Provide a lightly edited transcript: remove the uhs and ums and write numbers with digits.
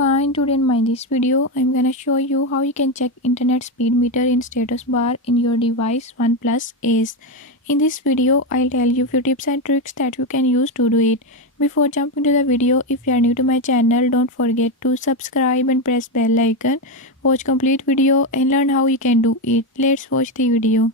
everyone, today in this video I'm gonna show you how you can check internet speed meter in status bar in your device Oneplus Ace. In this video I'll tell you few tips and tricks that you can use to do it. Before jumping to the video, if you are new to my channel, don't forget to subscribe and press bell icon. Watch complete video and learn how you can do it. Let's watch the video.